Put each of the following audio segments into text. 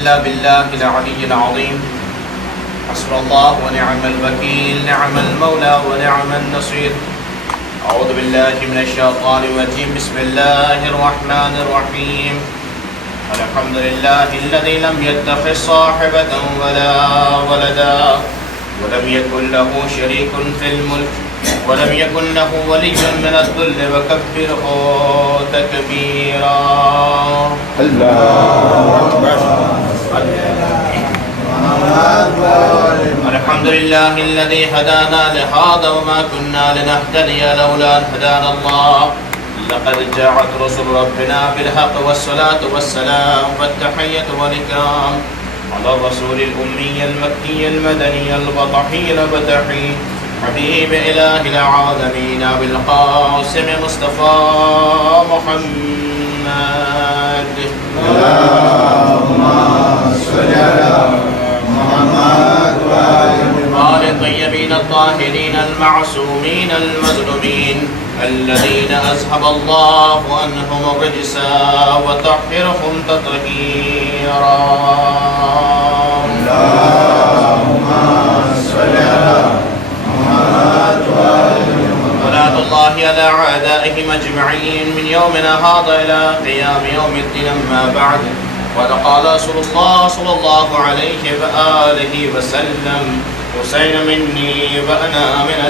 إلا بالله العلي العظيم. حسبنا الله ونعم الوكيل، نعم المولى ونعم النصير. أعوذ بالله من الشيطان الرجيم. بسم الله الرحمن الرحيم. الحمد لله الذي لم يتخذ صاحبة ولا ولدا ولم يكن له شريك في الملك ولم يكن له ولي من الذل وكبره تكبيرا. الله أكبر. الحمد لله الذي هدانا لهذا وما كنا لنهتدي لولا أن هدانا الله. لقد جاءت رسل ربنا بالحق والصلاة والسلام والتحية والإكرام على الرسول الأمي المكي المدني البطحي البتحي حبيب إله العالمين بالقاسم مصطفى محمد. اللهم صل على محمد آل الطيبين الطاهرين المعصومين المظلومين الذين أذهب الله عنهم الرجس وطهرهم تطهيرا. اللهم صل على محمد صلاة الله على أعدائهم أجمعين من يومنا هذا إلى قيام يوم الدين. أما بعد، وقد قال رسول الله صلى الله عليه وآله وسلم: حسين مني وأنا من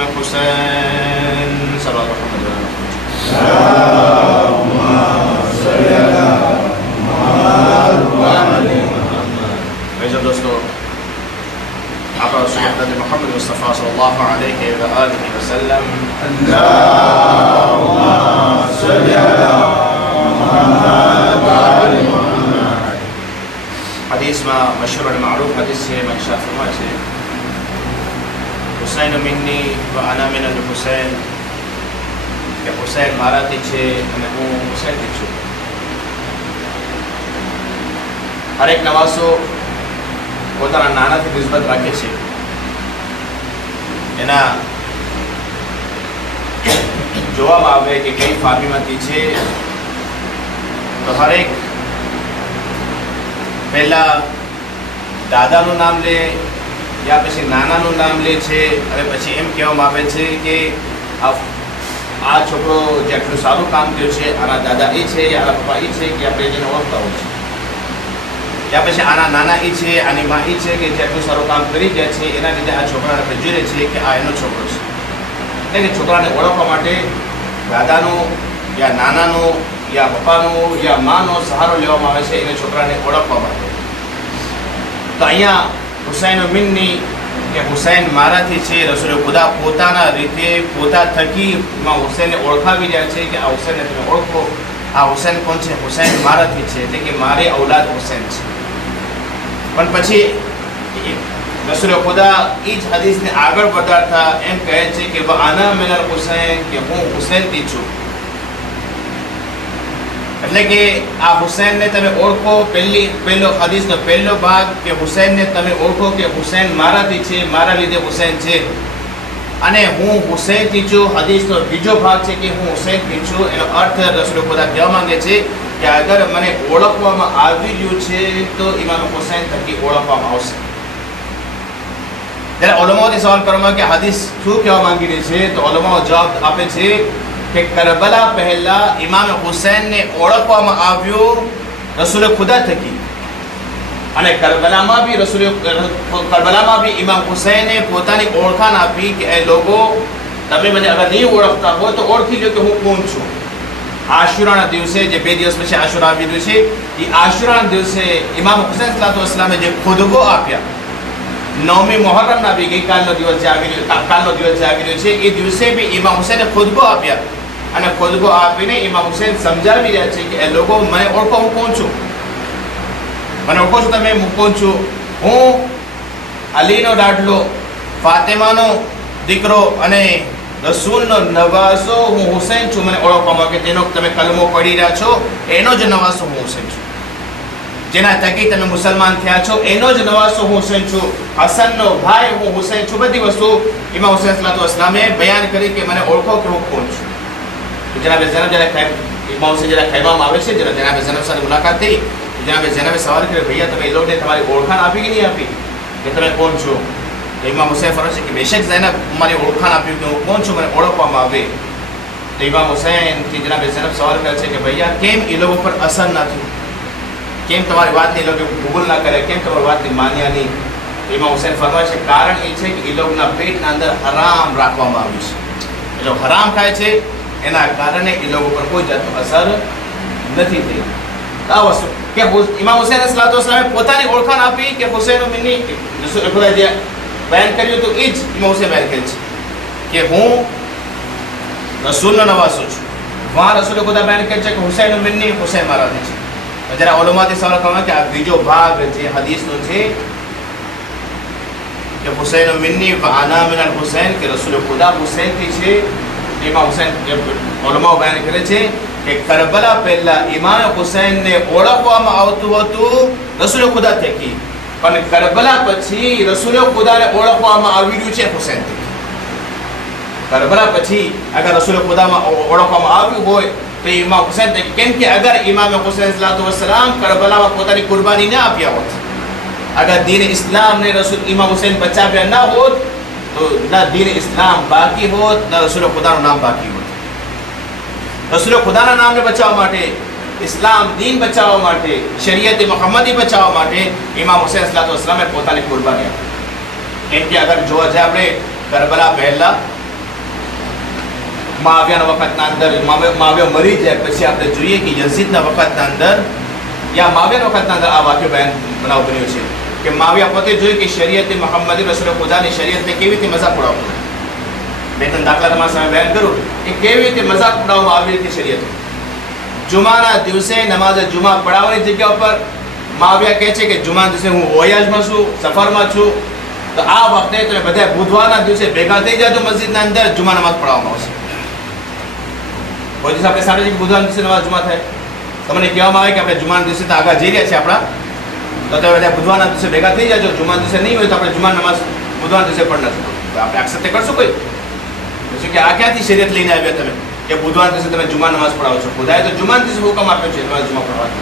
الحسين. صلى الله عليه وسلم. اللهم صل على محمد. भाई दोस्तों, आप हज़रत मोहम्मद मुस्तफ़ा सल्लल्लाहु अलैहि व आलिहि वसल्लम اللهم صل على محمد. हदीस में मशहूर और मारूफ हदीस है। मैं इरशाद फरमाए છે, हुसैन मिन्नी व अना मिनल हुसैन, કે હુસૈન મારાથી છે અને હું હુસૈનથી છું. હરેક નવાસો પોતાના નાનાથી નિસ્બત રાખે છે. એના જોવામાં આવે કે કઈ ફામીમાંથી છે તો હરેક પહેલા દાદાનું નામ લે યા પછી નાનાનું નામ લે છે અને પછી એમ કહેવામાં આવે છે કે આ છોકરો જે આટલું સારું કામ કર્યું છે, આના દાદા એ છે, આના પપ્પા એ છે કે આપણે જેને ઓળખતા હોય છે. યા પછી આના નાના એ છે, આની માં એ છે કે જે આટલું સારું કામ કરી ગયા છે, એના લીધે આ છોકરાને આપણે જોઈએ છીએ કે આ એનો છોકરો છે. એટલે કે છોકરાને ઓળખવા માટે દાદાનો યા નાનાનો યા પપ્પાનો યા માનો સહારો લેવામાં આવે છે, એને છોકરાને ઓળખવા માટે. તો અહીંયા હુસૈન મિન્ની, કે હુસૈન મારાથી છે. રસૂલ ખુદા પોતાના રીતે પોતા થકી હુસૈનને ઓળખાવી રહ્યા છે કે આ હુસૈનને તમે ઓળખો. આ હુસૈન કોણ છે? હુસૈન મારાથી છે, એટલે કે મારી ઔલાદ હુસૈન છે. પણ પછી રસૂલ ખુદા એ જ હદીસને આગળ વધારતા એમ કહે છે કે આના મિનલ હુસૈન, કે હું હુસૈનથી છું. એટલે કે આ હુસૈનને તમે ઓળખો. પહેલો હદીસનો પહેલો ભાગ કે હુસૈનને તમે ઓળખો કે હુસૈન મારાથી છે, મારા લીધે હુસૈન છે, અને હું હુસૈનથી છું. હદીસનો બીજો ભાગ છે કે હું હુસૈનથી છું. એનો અર્થ રસૂલ ખુદા કહેવા માંગે છે કે અગર મને ઓળખવામાં આવી રહ્યું છે તો ઇમામ હુસૈન થકી ઓળખવામાં આવશે. ત્યારે ઉલમાઓથી સવાલ કરવામાં કે હદીસ શું કહેવા માંગી રહી છે, તો ઉલમાઓ જવાબ આપે છે કે કરબલા પહેલા ઇમામ હુસૈનને ઓળખવામાં આવ્યું રસૂલ ખુદા થકી, અને કરબલામાં બી ઇમામ હુસૈને પોતાની ઓળખાણ આપી કે એ લોકો, તમે મને અગર નહીં ઓળખતા હોય તો ઓળખી લો કે હું કોણ છું. આશુરાના દિવસે, જે 2 દિવસ પછી આશુરા આવી રહ્યું છે, એ આશુરાના દિવસે ઇમામ હુસૈન સલાતો વસલામે જે ખુદબો આપ્યા, 9મી મુહર્રમના બી કાલનો દિવસ જે આવી રહ્યો છે, એ દિવસે બી ઇમામ હુસૈને ખુદબો આપ્યા. અને ખુદબો આપીને ઇમામ હુસૈન સમજાવી રહ્યા છે કે એ લોકો મને ઓળખો, હું કોણ છું, મને ઓળખો છો તમે, હું કોણ છું. હું અલીનો લાડલો, ફાતિમાનો દીકરો અને રસૂલનો નવાસો હું હુસૈન છું. મને ઓળખવામાં કે જેનો તમે કલમો પડી રહ્યા છો એનો જ નવાસો હું હુસૈન છું. જેના થકી તમે મુસલમાન થયા છો એનો જ નવાસો હું હુસૈન છું. હસનનો ભાઈ હું હુસૈન છું. બધી વસ્તુ ઇમામ હુસૈન સલાતો વસલામે બયાન કરી કે મને ઓળખો કે હું કોણ છું. જનાબ ઝૈનબ જ્યારે ઇમામ હુસૈન જ્યારે ખૈબામાં આવે છે, જ્યારે જનાબ ઝૈનબ સાથે મુલાકાત થઈ, જનાબે જૈનબે સવાલ કર્યો, ભૈયા તમે એ લોકોને તમારી ઓળખાણ આપી કે નહીં આપી કે તમે કોણ છો? તો ઇમામ હુસૈન ફરમાવે છે કે બેશક જૈનબ મારી ઓળખાણ આપ્યું કે હું કોણ છું, મને ઓળખવામાં આવે. તો ઇમામ હુસૈનથી જનાબે જૈનબ સવાલ કરે છે કે ભૈયા કેમ એ લોકો પર અસર ના થયું, કેમ તમારી વાતની એ લોકો કબૂલ ના કરે, કેમ તમારી વાતની માન્યા નહીં? તો ઇમામ હુસૈન ફરમાવે છે કારણ એ છે કે એ લોકોના પેટના અંદર હરામ રાખવામાં આવ્યું છે, એ લોકો હરામ ખાય છે, એના કારણે એ લોકો પર કોઈ જાતનો અસર નથી થઈ. આ વસ્તુ કે ઇમામ હુસૈન અલૈહિસ્સલામે પોતાની ઓળખાણ આપી કે હુસૈન મિન્ની ખુદા જે બયાન કર્યું તો એ જ ઇમામ હુસૈન બયાન કર્યું છે કે હું રસૂલનો નવાસો છું. વહાં રસૂલ ખુદા બયાન કરે છે કે હુસૈન મિન્ની, હુસૈન મારાથી છે. જરા ઓલમાથી સવાલ કરવામાં કે આ બીજો ભાગ જે હદીસનો છે કે હુસૈન મિન્ની વ અના મિનલ હુસૈન, કે રસૂલ ખુદા હુસૈનથી છે. ઇમામ હુસૈન ઓલમાઓ બયાન કરે છે કે કરબલા પહેલા ઇમામ હુસૈનને ઓળખવામાં આવતું હતું રસૂલ ખુદા થકી, પણ કરબલા પછી રસૂલ ખુદાને ઓળખવામાં આવી રહ્યું છે હુસૈન થકી. કરબલા પછી અગર રસૂલ ખુદામાં ઓળખવામાં આવ્યું હોય તો ઇમામ હુસૈન થકી, કેમ કે અગર ઇમામ હુસૈન સલામ કરબલામાં પોતાની કુરબાની ના આપ્યા હોત, અગર દીન ઇસ્લામને રસૂલ ઇમામ હુસૈન બચાવ્યા ના હોત તો ના દીન ઇસ્લામ બાકી હોત, ના રસૂલ ખુદાનું નામ બાકી હોત. રસૂલ ખુદાના નામને બચાવવા માટે, ઇસ્લામ દીન બચાવવા માટે, શરીયત મુહમ્મદી બચાવવા માટે ઇમામ હુસૈન સલામે પોતાની કુરબાની આપી. કેમ કે અગર જોવા જાય આપણે કરબલા પહેલા માવિયાના વખતના અંદર માવિયા મરી જાય પછી આપણે જોઈએ કે યઝીદના વખતના અંદર યા માવિયાના વખતના અંદર આ વાક્ય બનાવ બન્યો છે કે માવિયા પોતે જોયું કે શરીયત મુહમ્મદી રસૂલ ખુદાની શરીયતને કેવી રીતે મજાક ઉડાવતો. બે ત્રણ દાખલા તમારા સામે બયાન કરું કે કેવી રીતે મજાક ઉડાવવામાં આવી હતી શરીયત. જુમાના દિવસે નમાઝ જુમા પઢાવવાની જગ્યા ઉપર માવિયા કહે છે કે જુમાના દિવસે હું ઓયાજમાં છું, સફરમાં છું, તો આ વખતે તમે બધા બુધવારના દિવસે ભેગા થઈ જાજો મસ્જિદના અંદર, જુમા નમાઝ પઢાવવામાં આવશે. કોઈ દિવસ આપણે સાંભળીએ કે બુધવારના દિવસે નમાઝ જુમા થાય, તમને કહેવામાં આવે કે આપણે જુમાના દિવસે તો આગળ જઈ રહ્યા છીએ આપણા, તો તમે બધા બુધવારના દિવસે ભેગા થઈ જાજો. જુમાના દિવસે નહીં હોય તો આપણે જુમા નમાઝ બુધવારના દિવસે પણ નથી, તો આપણે એક્સેપ્ટ કરશું કોઈ કે આ ક્યાંથી શરીયત લઈને આવ્યા તમે કે બુધવારના દિવસે તમે જુમા નમાઝ પઢાવો છો? ખુદાએ તો જુમાના દિવસે હુકમ આપ્યો છે તમારે જુમા પઢાવવાનો,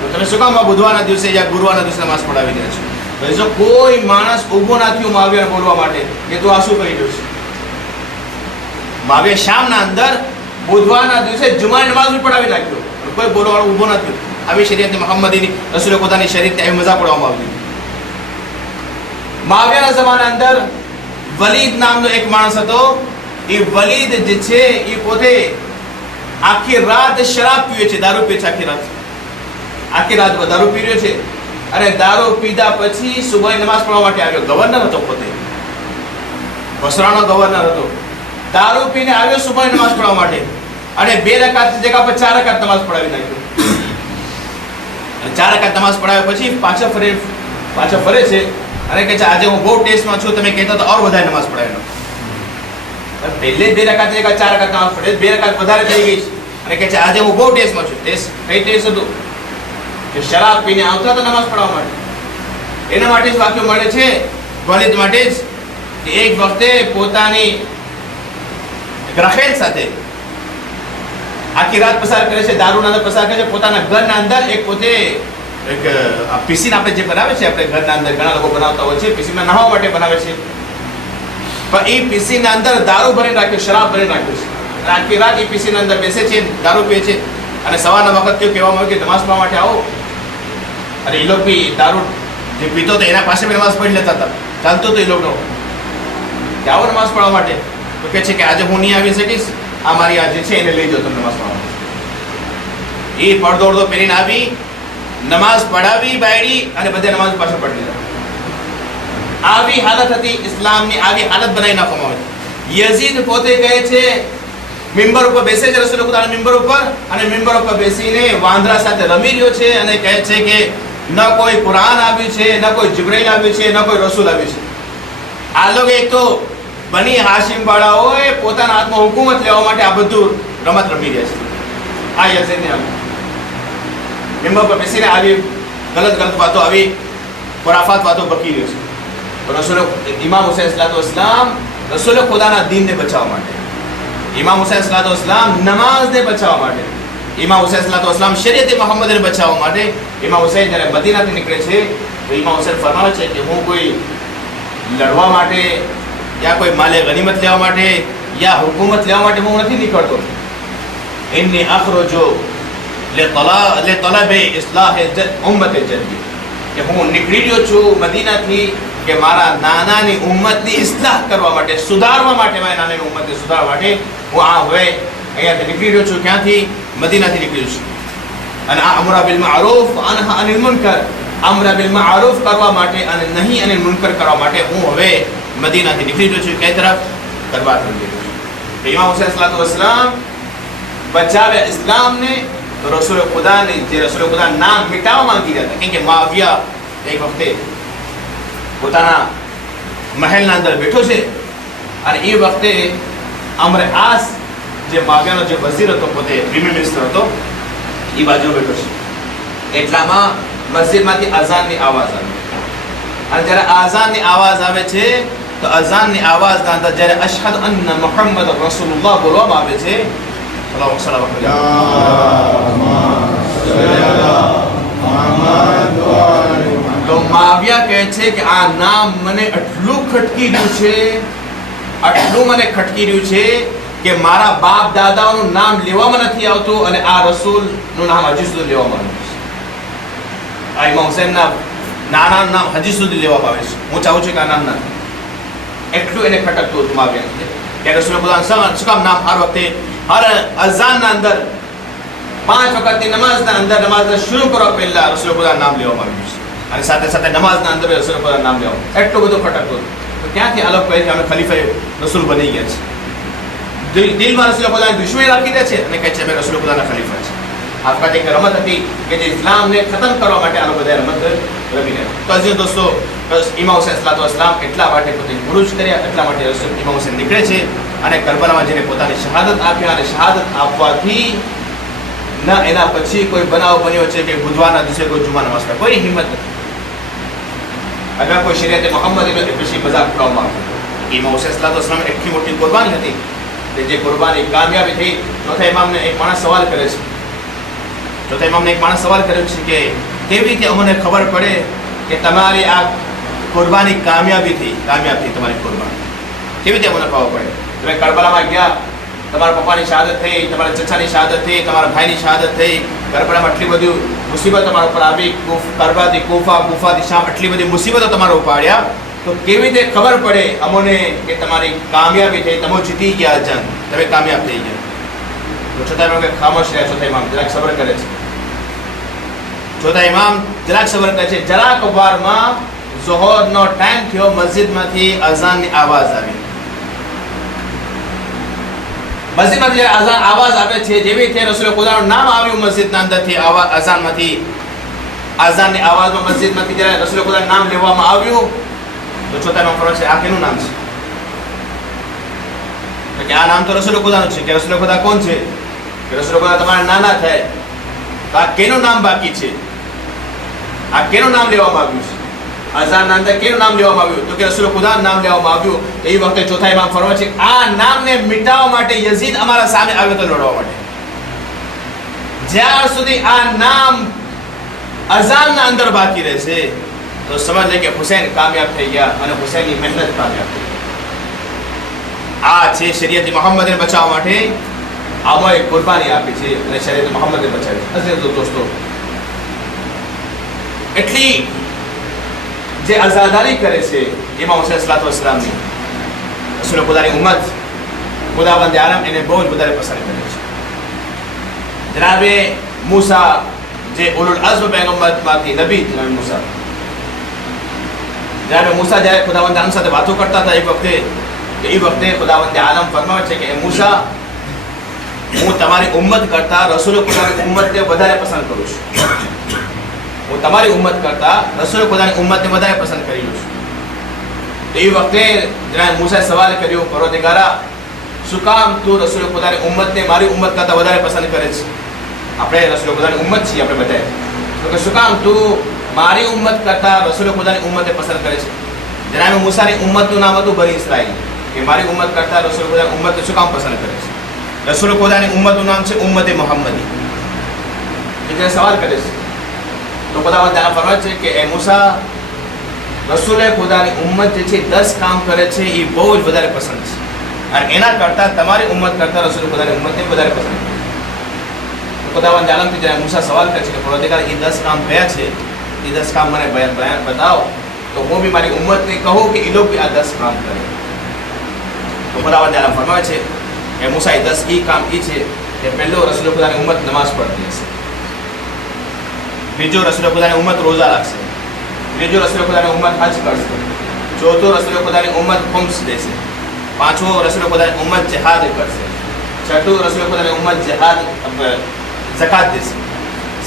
તો તમે શું કામ બુધવારના દિવસે યા ગુરુવારના દિવસે નમાઝ પઢાવી રહ્યા છો? તો જો કોઈ માણસ ઊભો ના થયો માવિયાને બોલવા માટે કે તું આ શું કરી રહ્યો છે, માવિયા શામના અંદર બુધવારના દિવસે જુમાની નમાઝ પઢાવી નાખ્યો, કોઈ બોલવાવાળો ઊભો ના થયો. આવી શરીયત મુહમ્મદીની રસૂલ ખુદાની શરીયતને આવી મજાક ઉડાવવામાં આવી. માવિયાના જમાના અંદર વલીદ નામનો એક માણસ હતો. એ વલીદ જે છે એ પોતે આખી રાત શરાબ પીવે છે, દારૂ પીએ છે, આખી રાત દારૂ પી રહ્યો છે. અને દારૂ પીધા પછી સુબહ નમાઝ પઢવા માટે આવ્યો. ગવર્નર હતો, પોતે બસરાનો ગવર્નર હતો. દારૂ પીને આવ્યો સુબહ નમાઝ પઢવા માટે અને 2 રકાત જગ્યા પર 4 રકાત નમાઝ પઢાવી નાખ્યો. અને 4 રકાત નમાઝ પઢાવ્યા પછી પાછો ફરે છે અને કહે છે આજે હું બહુ ટેસ્ટમાં છું, તમે કહેતા તો ઓર વધારે નમાઝ પઢાવી નાખો. પહેલે 2 રકાત જગ્યા 4 રકાત નમાઝ પઢે, 2 રકાત વધારે થઈ ગઈ અને કહે છે આજે હું બહુ ટેસ્ટમાં છું. કઈ ટેસ્ટ હતું કે શરાબ પીને આવતા તો નમાઝ પઢવા માટે. એના માટે જ વાક્ય મળે છે વલીદ માટે જ કે એક વખતે પોતાની ગ્રફેન્ડ સાથે આખી રાત પસાર કરે છે, દારૂના અંદર પસાર કરે છે. પોતાના ઘરના અંદર એક પોતે એક પીસીને આપણે જે બનાવે છે, આપણે ઘરના અંદર ઘણા લોકો બનાવતા હોય છે, પીસીમાં નહાવા માટે બનાવે છે, પણ એ પીસીના અંદર દારૂ ભરીને રાખ્યો, શરાબ ભરીને રાખ્યો છે. અને આખી રાત એ પીસીના અંદર બેસે છે, દારૂ પીએ છે. અને સવારના વખત કહેવામાં આવ્યું કે નમાઝ પઢવા માટે આવો. અને એ લોકો બી દારૂ જે પીતો હતો એના પાસે બી નમાઝ પઢી લેતા હતા, ચાલતો હતો એ લોકોનો કે આવો નમાઝ પઢવા માટે. તો કહે છે કે આજે હું નહીં આવી શકીશ, આ મારી આ જે છે એને લઈ જાઓ તમે નમાઝ પઢવા માટે. એ પડદો અડધો પહેરીને આવી, નમાઝ પઢાવી બાયડી અને બધે નમાઝ પાછળ પઢી લીધા. આવી હાલત હતી ઇસ્લામની, આવી હાલત બનાવી નાખવામાં આવી. યઝીદ પોતે કહે છે મિંબર ઉપર બેસે છે, રસૂલ ખુદાના મિંબર ઉપર, અને મિંબર ઉપર બેસીને વાંદરા સાથે રમી રહ્યો છે અને કહે છે કે ન કોઈ કુરાન આવ્યું છે, ન કોઈ જિબ્રાઈલ આવ્યું છે, ન કોઈ રસૂલ આવ્યું છે. આ લોકો એક તો બની હાશિમ વાળાઓએ પોતાના હાથમાં હુકુમત લેવા માટે આ બધું રમત રમી રહ્યા છે. આ યઝીદને મિંબર પર બેસીને આવી ગલત વાતો, આવી ખુરાફાત વાતો બકી રહ્યો છે. રસૂલ ઇમામ હુસૈન સલામ રસૂલ ખુદાના દીનને બચાવવા માટે, ઇમામ હુસૈન સલામ નમાઝને બચાવવા માટે, ઇમામ હુસૈન સલામ શરીયત મોહમ્મદને બચાવવા માટે ઇમામ હુસૈન જ્યારે મદીનાથી નીકળે છે તો ઇમામ હુસૈન ફરમાવે છે કે હું કોઈ લડવા માટે યા કોઈ માલે ગનીમત લેવા માટે યા હુકુમત લેવા માટે હું નથી નીકળતો. ઇન્ની અખરુજુ લિતલબે ઇસ્લાહ ઉમ્મત જદ્દી, કે હું નીકળી રહ્યો છું મદીનાથી કે મારા નાનાની ઉમ્મતની ઇસ્લાહ કરવા માટે, સુધારવા માટે, મારી નાનાની ઉમ્મતને સુધારવા માટે હું હવે અહીંયાથી નીકળી રહ્યો છું. ક્યાંથી? મદીનાથી નીકળ્યો છું. અને આ અમરા બિલ મારૂફ અનહા અનિલ મુનકર, અમરા બિલ મારૂફ કરવા માટે અને નહીં અનિલ મુનકર કરવા માટે હું હવે મદીનાથી નીકળી રહ્યો છું. કઈ તરફ? કરવા તરફ નીકળ્યો છું. ઇમામ હુસૈન સલામ બચાવ્યા ઇસ્લામને. તો રસૂલ ખુદાને, જે રસૂલ ખુદા નામ મિટાવવા માંગી રહ્યા હતા, કેમ કે મુઆવિયા એક વખતે પોતાના મહેલના અંદર બેઠો છે અને એ વખતે અમરે આસ જે મુઆવિયાનો જે વઝીર હતો, પોતે પ્રીમિયર મિનિસ્ટર હતો, એ બાજુ બેઠો છે. એટલામાં મસ્જિદમાંથી અઝાનની આવાજ આવી અને જ્યારે અઝાનની આવાજ આવે છે તો અઝાનની આવાજના અંદર જ્યારે અશહદુ અન્ના મુહમ્મદ રસૂલુલ્લાહ બોલવામાં આવે છે, તો મુઆવિયા કહે છે કે આ નામ મને આટલું ખટકી રહ્યું છે, આટલું મને ખટકી રહ્યું છે કે મારા બાપ દાદાઓનું નામ લેવામાં નથી આવતું અને આ રસૂલનું નામ હજી સુધી લેવામાં આવે છે. આ ઇમામ હુસૈનના નાનાનું નામ હજી સુધી લેવામાં આવે છે. હું ચાહું છું કે આ નામ ના, એટલું એને ખટકતું હતું મુઆવિયા કે રસૂલ ખુદા શું કામ નામ હર વખતે હર અઝાનના અંદર 5 વખતની નમાઝના અંદર નમાઝ શરૂ કરવા પહેલા રસૂલ ખુદા નામ લેવામાં આવ્યું છે અને સાથે સાથે નમાઝના અંદર રસૂલ ખુદા નામ લેવામાં, એટલું બધું ખટકતું હતું. તો ત્યાંથી આ લોકો કહે કે અમે ખલીફા રસૂલ બની ગયા છે. દિલમાં રસૂલ ખુદાની દુશ્મની રાખી દે છે અને કહે છે અમે રસૂલ ખુદાના ખલીફા છે. આ વખતે એક રમત હતી કે જે ઇસ્લામને ખતમ કરવા માટે આ લોકો બધા રમત રમી રહ્યા. તો હજી દોસ્તો, ઇમામ હુસૈન સલામ એટલા માટે પોતે ગુરુજ કર્યા, એટલા માટે ઇમામ હુસૈન નીકળે છે અને કરબલામાં જઈને પોતાની શહાદત આપ્યા. અને શહાદત આપવાથી ના એના પછી કોઈ બનાવ બન્યો છે કે બુધવારના દિવસે કોઈ જુમા નમાઝ પઢે, કોઈ હિંમત નથી. અગર કોઈ શરીયત મોહમ્મદ પછી મજાક ઉડાવવામાં આવતો. ઇમામ હુસૈન સલામ એટલી મોટી કુરબાની હતી કે જે કુરબાની કામયાબી થઈ. ચોથા ઇમામને એક માણસ સવાલ કરે છે, ચોથા ઇમામને એક માણસ સવાલ કર્યો છે કે કેવી રીતે અમને ખબર પડે કે તમારી આ કુરબાની કામયાબ થઈ તમારી કુરબાની કેવી રીતે અમને ખબર પડે? તમે કરબલામાં ગયા, તમારા પપ્પાની શહાદત થઈ, તમારા ચચાની શહાદત થઈ, તમારા ભાઈની શહાદત થઈ, કરબલામાં આટલી બધી મુસીબત તમારા ઉપર આવી, કરબાથી કૂફાથી શામ આટલી બધી મુસીબતો તમારા ઉપર આવ્યા, તો કેવી રીતે ખબર પડે અમને કે તમારી કામયાબી થઈ, તમે જીતી ગયા જંગ, તમે કામયાબ થઈ ગયા? તો છતાં એમ ખામોશ રહ્યા. ચોથા ઇમામ જરાક સબર કરે છે. ચોથા ઇમામ જરાક સબર કરે છે. જરાક વારમાં ઝોહરનો ટાઈમ થયો, મસ્જિદમાંથી અઝાનની આવાજ આવી. મસ્જિદમાંથી જ્યારે અઝાન આવાજ આવે છે, જેવી રીતે રસૂલ ખુદાનું નામ આવ્યું મસ્જિદના અંદરથી, અઝાનમાંથી, અઝાનની આવાજમાં મસ્જિદમાંથી જ્યારે રસૂલ ખુદાનું નામ લેવામાં આવ્યું તો ચોથા ઇમામ ફરમાવે છે આ કેનું નામ છે? તો કે આ નામ તો રસૂલ ખુદાનું છે. કે રસૂલ ખુદા કોણ છે? કે રસૂલ ખુદા તમારા નાના થાય. તો આ કેનું નામ બાકી છે? આ કેનું નામ લેવામાં આવ્યું છે? અઝાનના અંદર કેનું નામ લેવામાં આવ્યું? તો કે રસૂલ ખુદાનું નામ લેવામાં આવ્યું. તો એ વખતે ચોથા ઇમામ ફરમાવે છે આ નામને મિટાવવા માટે યઝીદ અમારા સામે આવ્યો તો લડવા માટે. જ્યાર સુધી આ નામ અઝાનના અંદર બાકી રહેશે તો સમજ લે કે હુસૈન કામયાબ થઈ ગયા અને હુસૈનની મહેનત કામયાબ થઈ. આ છે શરીયત મોહમ્મદને બચાવવા માટે આમાં એક કુરબાની આપી છે અને શરીયત મોહમ્મદને બચાવી. અઝીઝ દોસ્તો, એટલી જે આઝાદારી કરે છે ઇમામ હુસૈન સલામની, રસૂલ ખુદાની ઉમ્મત, ખુદાવંદ આલમ એને બહુ જ વધારે પસંદ કરે છે. જનાબે મૂસા જે ઉલુલ અઝ્મ પૈગંબરમાંથી નબી જનાબે મૂસા જ્યારે ખુદાવંદ આલમ સાથે વાતો કરતા હતા એ વખતે ખુદાવંદ આલમ ફરમાવે છે કે એ મૂસા, હું તમારી ઉમ્મત કરતા રસૂલ ખુદાની ઉમ્મતને વધારે પસંદ કરું છું. હું તમારી ઉમ્મત કરતા રસૂલ ખુદાની ઉમ્મતને વધારે પસંદ કરી છું. તો એ વખતે જનાબ મૂસાએ સવાલ કર્યો, પરવરદિગારા, શું કામ તું રસૂલ ખુદાની ઉમ્મતને મારી ઉમ્મત કરતા વધારે પસંદ કરે છે? આપણે રસૂલ ખુદાની ઉમ્મત છીએ આપણે બધાએ. તો કે શું કામ તું મારી ઉમ્મત કરતા રસૂલ ખુદાની ઉમ્મતને પસંદ કરે છે? જનાબ મૂસાની ઉમ્મતનું નામ હતું બની ઇસ્રાઈલ. કે મારી ઉમ્મત કરતા રસૂલ ખુદાની ઉમ્મતને શું કામ પસંદ કરે છે? રસૂલ ખુદાની ઉમ્મતનું નામ છે ઉમ્મતે મુહમ્મદી. કે જે સવાલ કરે છે તો ખુદાવંદ ત્યાં ફરમાવે છે કે એ મૂસા રસૂલે ખુદાની ઉમ્મત જે છે 10 કામ કરે છે એ બહુ જ વધારે પસંદ છે અને એના કરતાં તમારી ઉમ્મત કરતાં રસૂલે ખુદાની ઉમ્મતને વધારે પસંદ છે. ખુદાવંદ આલમથી જ્યારે મૂસા સવાલ કરે છે કે પરવરદિગાર એ 10 કામ કયા છે, એ 10 કામ મને બયાન બતાવો તો હું બી મારી ઉમ્મતને કહું કે એ લોકો બી આ 10 કામ કરે. તો ખુદાવંદ આલમ ફરમાવે છે કે મૂસા એ 10 કામ એ છે કે પહેલો રસૂલે ખુદાની ઉમ્મત નમાઝ પડતી હશે, બીજો રસૂલે ખુદાની ઉમ્મત રોઝા રાખશે, ત્રીજો રસૂલે ખુદાની ઉમ્મત હજ કરશે, ચોથો રસૂલે ખુદાની ઉમ્મત ખુમ્સ દેશે, પાંચમો રસૂલે ખુદાની ઉમ્મત જિહાદ કરશે, છઠ્ઠું રસૂલે ખુદાની ઉમ્મત ઝકાત દેશે,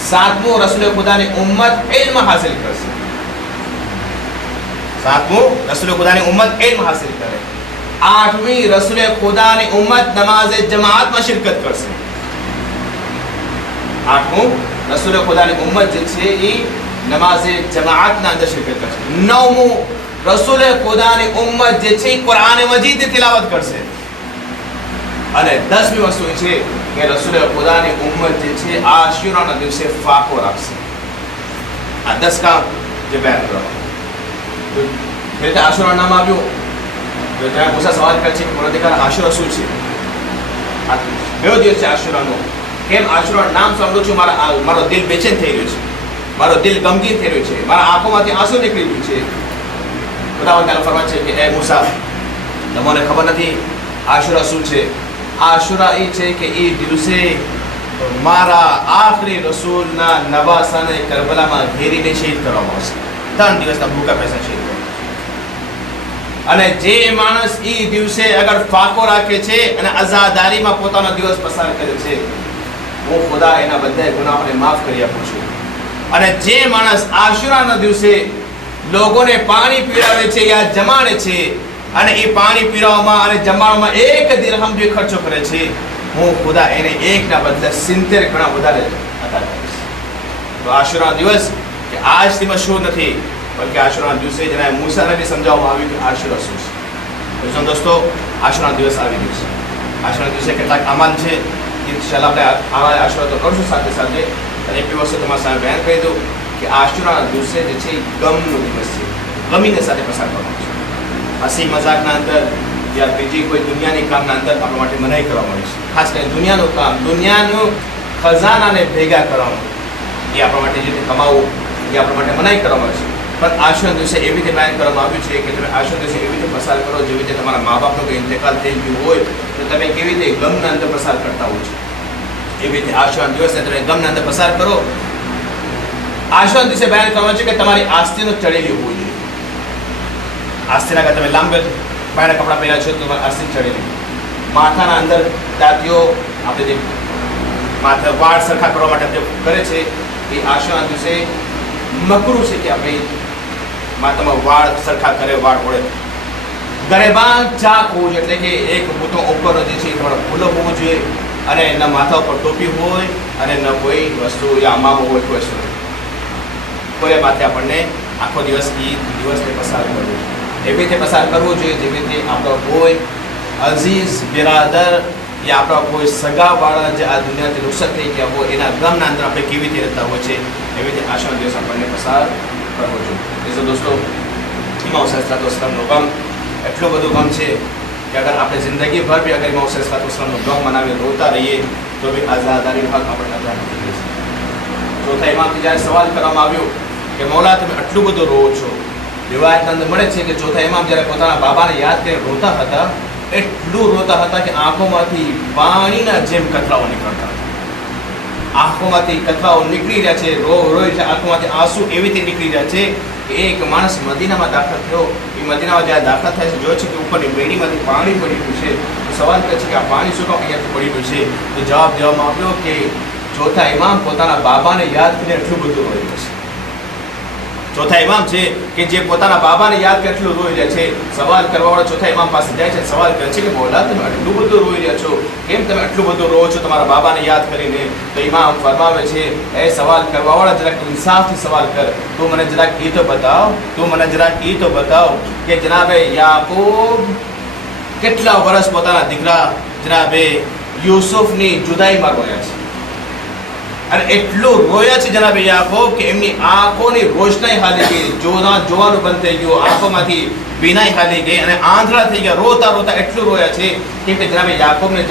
સાતમો રસૂલે ખુદાની ઉમ્મત ઇલ્મ હાસિલ કરશે, સાતમો રસૂલે ખુદાની ઉમ્મત ઇલ્મ હાસિલ કરે, આઠમી રસૂલે ખુદાની ઉમ્મત નમાઝે જમાઅતમાં શિરકત કરશે, આઠમું રસૂલે ખુદાની ઉમ્મત જે છે એ નમાઝે જમાઅતના અંદર શિરકત કરશે, નવમું રસૂલે ખુદાની ઉમ્મત જે છે કુરાન મજીદની તિલાવત કરશે, અને 10મી વસ્તુ એ છે કે રસૂલે ખુદાની ઉમ્મત જે છે આશુરાના દિવસે ફાકો રાખશે. આ 10 કામ જે બયાન કરવામાં એટલે આશુરા નામ આવ્યું તો ત્યાં મૂસા સવાલ કરે છે કે પરવરદિગાર આશુરા શું છે, આ કયો દિવસ છે આશુરાનો, કેમ આશુરા નામ સાંભળું છું મારો દિલ બેચેન થઈ રહ્યો છે, મારો દિલ ગમગીન થઈ રહ્યો છે, મારા આંખોમાંથી આંસુ નીકળી રહ્યું છે. ખુદાવંદ તાala ફરમાવે છે કે એ મૂસા તમને ખબર નથી આશુરા શું છે, આશુરા એ છે કે એ દિવસે મારા આખરી રસૂલના નવાસાને કરબલામાં ઘેરીને શહીદ કરવામાં આવશે, 3 દિવસના ભૂખા પૈસા શહીદ કરવામાં. અને જે માણસ એ દિવસે અગર ફાકો રાખે છે અને આઝાદારીમાં પોતાનો દિવસ પસાર કરે છે, હું ખુદા એના બધા ગુનાહોને માફ કરી આપું છું. અને જે માણસ આશુરાના દિવસે લોકોને પાણી પીવડાવે છે યા જમાડે છે અને એ પાણી પીવડાવવામાં અને જમાડવામાં 1 દિરહમ જે ખર્ચો કરે છે, હું ખુદા એને 1 ના બદલે 70 ગણા વધારે અતા કરીશ. તો આશુરાનો દિવસ કે આજથી મશહૂર નથી, બલકે આશુરાના દિવસે જેના મૂસાને બી સમજાવવામાં આવ્યું કે આશુરા શું છે. તો દોસ્તો આશુરાનો દિવસ આવી ગયો છે. આશુરાના દિવસે કેટલાક અમાલ છે, ઇન્શાઅલ્લાહ આપણે આશુરા તો કરશું, સાથે સાથે અને એક વસ્તુ તમારા સામે બયાન કરી દઉં કે આશુરાના દિવસે જે છે ગમનો દિવસ છે, ગમીને સાથે પસાર કરવાનો છે. હસી મજાકના અંદર યા બીજી કોઈ દુનિયાની કામના અંદર આપણા માટે મનાઈ કરવામાં આવી છે. ખાસ કરીને દુનિયાનું કામ, દુનિયાનું ખજાનાને ભેગા કરવાનું, એ આપણા માટે જે રીતે કમાવવું એ આપણા માટે મનાઈ કરવામાં આવે છે. પણ આશુરાના દિવસે એવી રીતે બયાન કરવામાં આવ્યું છે કે તમે આશુરાના દિવસે એવી રીતે પસાર કરો જેવી રીતે તમારા મા બાપનો કોઈ ઇન્તેકાલ થઈ ગયું હોય તો તમે કેવી રીતે ગમના અંદર પસાર કરતા હો છો, એવી રીતે આશુરાના દિવસને તમે ગમના અંદર પસાર કરો. આશુરાના દિવસે બયાન કરવામાં છે કે તમારી આસ્તીનો ચડેલી હોવી જોઈએ. આસ્તીના કે તમે લાંબે પાયના કપડાં પહેર્યા છો તો તમારી આસ્તી ચડેલી, માથાના અંદર દાંતીઓ આપણે જે માથા વાળ સરખા કરવા માટે જે કરે છે એ આશુરાના દિવસે મકરૂ છે કે આપણે માથામાં વાળ સરખા કરે, વાળ ઓળે. ગરેબાન ચાક હોવું જોઈએ, એટલે કે એક પોતો ઉપરનો જે છે થોડો ખુલ્લો હોવો જોઈએ અને એના માથા ઉપર ટોપી હોય અને ન કોઈ વસ્તુ યા અમામો હોય કોઈ વસ્તુ કોઈ માથે આપણને આખો દિવસ એ દિવસને પસાર કરવો જોઈએ. એવી રીતે પસાર કરવો જોઈએ જેવી રીતે આપણો કોઈ અઝીઝ બિરાદર યા આપણા કોઈ સગાવાળા જે આ દુનિયાથી નુકસાન થઈ ગયા હોય એના ગમના અંદર આપણે કેવી રીતે રહેતા હોય છે, એવી રીતે આશુરાનો દિવસ આપણને પસાર કરવો જોઈએ. તો દોસ્તો ઇમામ હુસૈન સલાતો-વસલામનું ગમ એટલું બધું ગમ છે કે અગર આપણે જિંદગીભર બી અગર ઇમામ હુસૈન સલાતો-વસલામનું ગમ મનાવી રોતા રહીએ તો બી આઝાદારીનો હક આપણે અદા નથી કરી શકીએ. ચોથા ઇમામથી જ્યારે સવાલ કરવામાં આવ્યો કે મૌલા તમે આટલું બધું રોવો છો, રિવાયતના અંદર મળે છે કે ચોથા ઇમામ જ્યારે પોતાના બાબાને યાદ કરીને રોતા હતા, એટલું રોતા હતા કે આંખોમાંથી પાણીના જેમ કતરાઓ નીકળતા હતા. આંખોમાંથી કતરાઓ નીકળી રહ્યા છે, રોઈ છે, આંખોમાંથી આંસુ એવી રીતે નીકળી રહ્યા છે કે એક માણસ મદીનામાં દાખલ થયો, એ મદીનામાં જ્યારે દાખલ થાય છે જોયો છે કે ઉપરની બેડીમાંથી પાણી પડી રહ્યું છે. તો સવાલ કરે છે કે આ પાણી શું કામ અહીંયાથી પડી રહ્યું છે? તો જવાબ દેવામાં આવ્યો કે ચોથા ઇમામ પોતાના બાબાને યાદ કરીને એટલું બધું રોઈ રહ્યો છે. ચોથા ઇમામ છે કે જે પોતાના બાબાને યાદ કે એટલું રોઈ રહ્યા છે. સવાલ કરવાવાળા ચોથા ઇમામ પાસે જાય છે, સવાલ કરે છે કે મૌલા તમે આટલું બધું રોઈ રહ્યા છો, કેમ તમે આટલું બધું રોવો છો તમારા બાબાને યાદ કરીને? તો ઇમામ ફરમાવે છે એ સવાલ કરવાવાળા જરાક ઇન્સાફથી સવાલ કર, તું મને જરાક એ તો બતાવ, તું મને જરાક એ તો બતાવ કે જનાબે યાકૂબ કેટલા વર્ષ પોતાના દીકરા જનાબે યુસુફની જુદાઈમાં રોયા છે. અને એટલું રોયા છે જનાબે યાકૂબ કે એમની આંખોની રોશનાઈ હાલી ગઈ, જોવાનું બંધ થઈ ગયું, આંખોમાંથી બીનાઈ હાલી ગઈ અને આંધળા થઈ ગયા. રોતા રોતા એટલું રોયા છે કે જનાબે યાકૂબને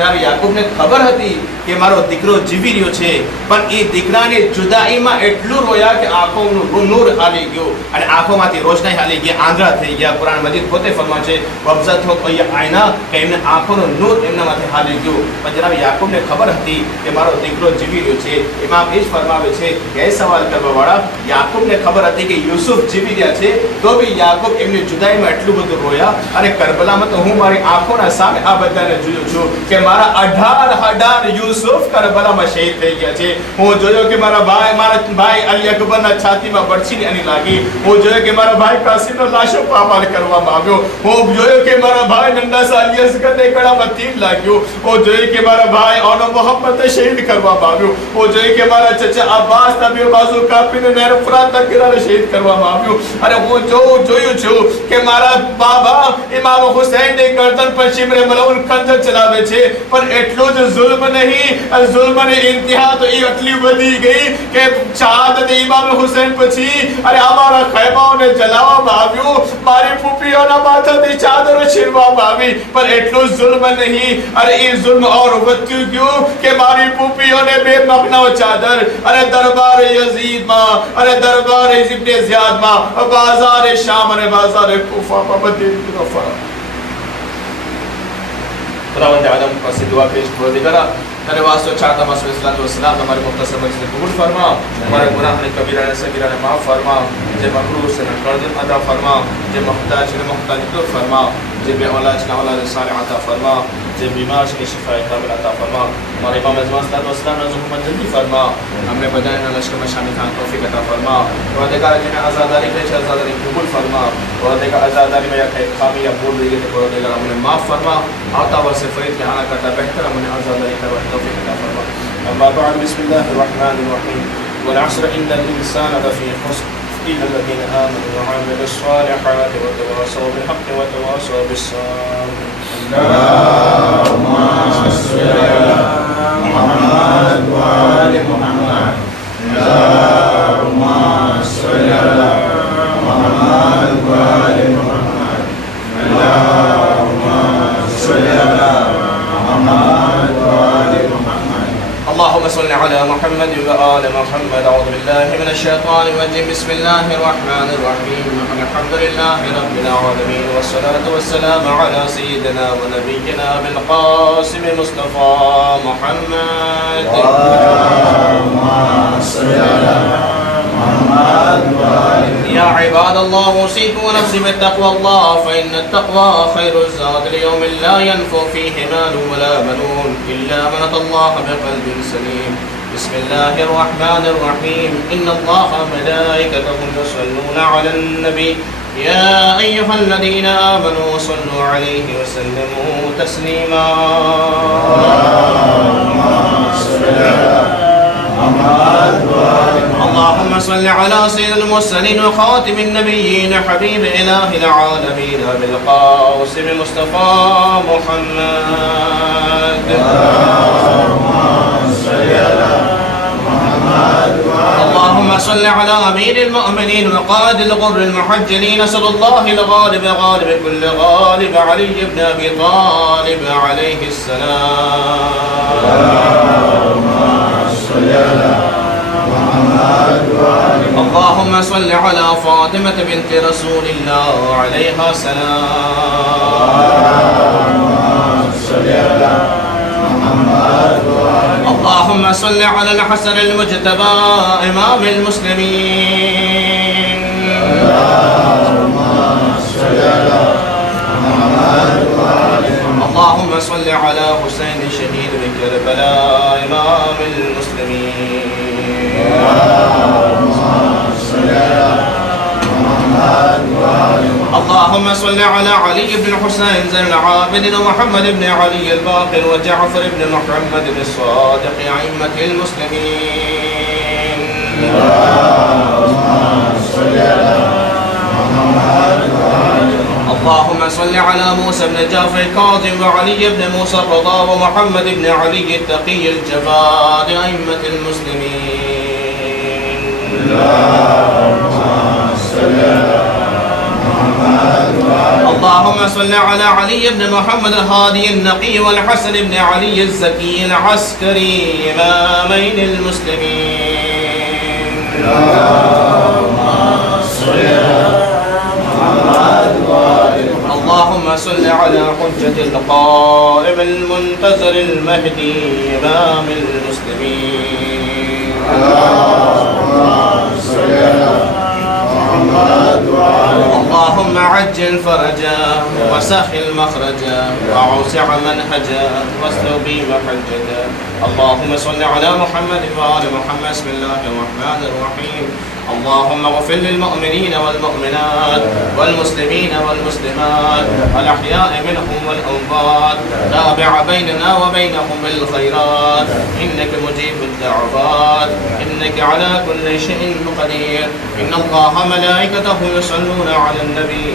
ખબર હતી કે મારો દીકરો જીવી રહ્યો છે, પણ એ દીકરાની જુદાઈમાં એટલું રોયા કે આંખોનું નૂર હાલી ગયું અને આંખોમાંથી રોશનાઈ હાલી ગઈ, આંધળા થઈ ગયા. કુરાન મજીદ પોતે ફરમાવે છે વબઝત હો કોઈ આયના કે એમને આંખોનું નૂર એમના માથે હાલી ગયું. પણ જનાબે યાકૂબને ખબર હતી કે મારો દીકરો જીવી રહ્યો છે. ઇમામ એ જ ફરમાવે છે કે એ સવાલ કરવાવાળા યાકૂબને ખબર હતી કે યુસુફ જીવી રહ્યા છે, તો બી યાકૂબ એમની જુદાઈમાં એટલું બધું રોયા. અને કરબલામાં તો હું મારી આંખોના સામે આ બધાને જોયું છું કે મારા 18 યુસુફ કરબલામાં શહીદ થઈ ગયા છે. હું જોયો કે મારા ભાઈ અલી અકબરના છાતીમાં બરછીની અણી લાગી. હું જોયો કે મારા ભાઈ કાસિમનો લાશો પામાલ કરવામાં આવ્યો. હું જોયો કે મારા ભાઈ નંદા સા અલી અસગરને ગળામાં તીર લાગ્યું. હું જોયો કે મારા ભાઈ ઓનો મોહમ્મદને શહીદ કરવામાં આવ્યો. હું જોયો કે મારા ચચા અબ્બાસ નબી બાજુ કાપીને નહેર ફુરાતના કિનારે શહીદ કરવામાં આવ્યો. અને હું જોયું છું કે મારા બાબા ઇમામ હુસૈનની ગરદન પર શિમરે મલઉન ખંજર ચલાવે છે. પણ એટલું જ ઝુલ્મ નહીં, ઝુલ્મની ઇંતહા તો એ એટલી વધી ગઈ કે શહાદત ઇમામ હુસૈન પછી અરે અમારા ખૈમાઓને જલાવવામાં આવ્યું, મારી ફૂફીઓના માથાથી ચાદરો છીનવામાં આવી. પણ એટલું ઝુલ્મ નહીં, અરે એ ઝુલ્મ ઓર વધ્યું ગયું કે મારી ફૂફીઓને બે મખનાઓ ચાદર અને દરબાર યઝીદમાં અને દરબાર ઇબ્ન ઝિયાદમાં બાઝાર શામ અને બાઝાર કૂફામાં બધી ફરક. खुदावंद आदम से दुआ पेश परवरदिगारा तेरे वास्ते चाहता हूं सल्लल्लाहु अलैहि वसल्लम हमारे मुख्तसर मजलिस में कबूल फरमा, हमारे गुनाह ने कबीरा ने सगीरा ने माफ फरमा, जे मकरूह से कर्ज अदा फरमा, जे मुहताज ने मुहताज दूर फरमा, जे बे औलाद का औलाद सालिह अता फरमा, जे बीमार के शिफा कामिल अता फरमा. हमारे इमाम अज़म सल्लल्लाहु अलैहि वसल्लम ने ज़ुहमत जल्दी फरमा, हमने बजाय लश्कर में शामिल खान तौफीक अता फरमा. परवरदिगार जिन्हें आज़ादारी के आज़ादारी कबूल फरमा. परवरदिगार आज़ादारी में या खामी या भूल रही है तो परवरदिगार हमें माफ फरमा. आता वर्ष फरीद के आना करता बेहतर हमने आज़ादारी करवा तौफीक अता फरमा. अम्मा बाद बिस्मिल्लाहिर रहमानिर रहीम वल अस्र इन्नल इंसान लफी खुस्र إلا الذين آمنوا وعملوا الصالحات وتواصوا بالحق وتواصوا بالصبر. اللهم صل على محمد وآل محمد. اللهم صل على محمد وآل محمد. اللهم صل على محمد وآل محمد. اللهم صل على محمد وآل محمد. أعوذ بالله من الشيطان الرجيم. بسم الله الرحمن الرحيم. الحمد لله رب العالمين والصلاة والسلام على سيدنا ونبينا بالقاسم مصطفى محمد. اللهم صل على محمد وآل محمد. يا عباد الله أوصيكم ونفسي بتقوى الله فإن التقوى خير الزاد ليوم لا ينفع فيه مال ولا بنون إلا من أتى الله بقلب سليم. بسم الله الرحمن الرحيم. إن الله وملائكته يصلون على النبي يا أيها الذين آمنوا صلوا عليه وسلموا تسليما. اللهم صل على محمد وآل محمد. اللهم صل على سيد المرسلين وخاتم النبيين حبيب إله العالمين بالقاسم مصطفى محمد. اللهم صل على محمد وآل. اللهم صل على أمير المؤمنين وقائد الغر المحجلين صلى الله الغالب غالب كل غالب علي بن أبي طالب عليه السلام. اللهم صل على محمد وآل. اللهم صل على فاطمة بنت رسول الله عليها السلام. اللهم صل على محمد وآل. اللهم صل على الحسن المجتبى إمام المسلمين. اللهم صل على محمد وآل. اللهم صل على حسين شهيد بكربلاء إمام المسلمين. اللهم صل على محمد وآل. اللهم صل على علي بن الحسين زين العابدين ومحمد بن علي الباقر وجعفر بن محمد بن الصادق أئمة المسلمين. اللهم صل على محمد وآل. اللهم صل على موسى بن جعفر الكاظم وعلي بن موسى الرضا ومحمد بن علي التقي الجواد أئمة المسلمين. اللهم صل على علي بن محمد الهادي النقي والحسن بن علي الزكي العسكري إمامين المسلمين. اللهم صل على حجة القائم المنتظر المهدي إمام المسلمين. اللهم عجل فرجا وسهل مخرجا وأوسع منهجا واسلل بي محججا. اللهم صل على محمد وآل محمد. بسم الله الرحمن الرحيم. اللهم اغفر للمؤمنين والمؤمنات والمسلمين والمسلمات الأحياء منهم والأموات. تابع بيننا وبينهم بالخيرات إنك مجيب الدعوات إنك على كل شيء قدير. إن الله ملائكته يصلون على النبي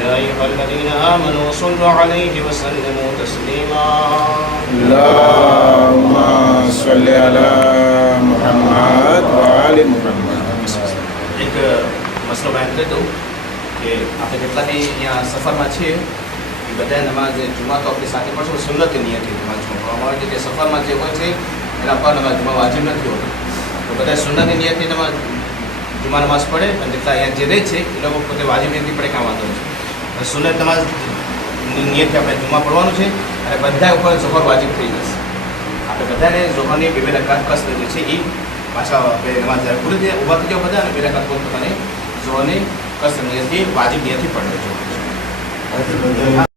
يا أيها الذين آمنوا صلوا عليه وسلموا تسليما. اللهم صل على محمد وآل محمد. એક મસલો બયાન કરી દઉં કે આપણે જેટલા બી અહીંયા સફરમાં છીએ એ બધા નમાઝ જુમા તો આપણી સાથે પણ સુન્નતની નિયતથી નમાઝ પઢવામાં આવે છે કે સફરમાં જે હોય છે એના પર નમાઝ જુમા વાજિબ નથી હોતો. તો બધા સુન્નતની નિયતથી નમાઝ જુમા નમાઝ પડે અને જેટલા અહીંયા જે રહે છે એ લોકો પોતે વાજિબ નિયતથી પડે કામ વાંધો છે. સુન્નત નમાઝની નિયતથી આપણે જુમા પડવાનું છે અને બધા ઉપર ઝોહર વાજિબ થઈ જશે. આપણે બધાને ઝોહરની બે રકાત કસ્ત જે છે એ પાછા નમાઝ જ્યારે પૂરી થઈ ઊભા થઈ જાવ બધા અને બે રકાત પોતાને ઝોહરની કસ્ત નિયતથી વાજિબ નિયતથી પડે છે.